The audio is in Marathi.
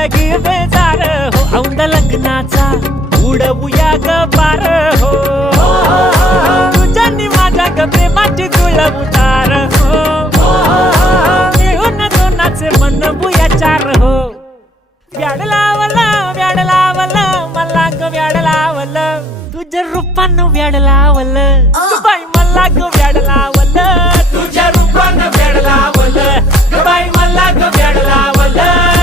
जिंदगी बेजार हो औंध लग्नाचा उडवूया ग पार हो तुझ्यानी माझ्या ग प्रेमाची जुळव उतार हो मिळून दोनाचे बनवूया चार हो व्याड लावलं मला ग व्याड लावलं तुझ्या रूपानं व्याड लावलं बाई मला ग व्याड लावलं तुझ्या रूपानं व्याड लावलं बाई मला ग व्याड लावलं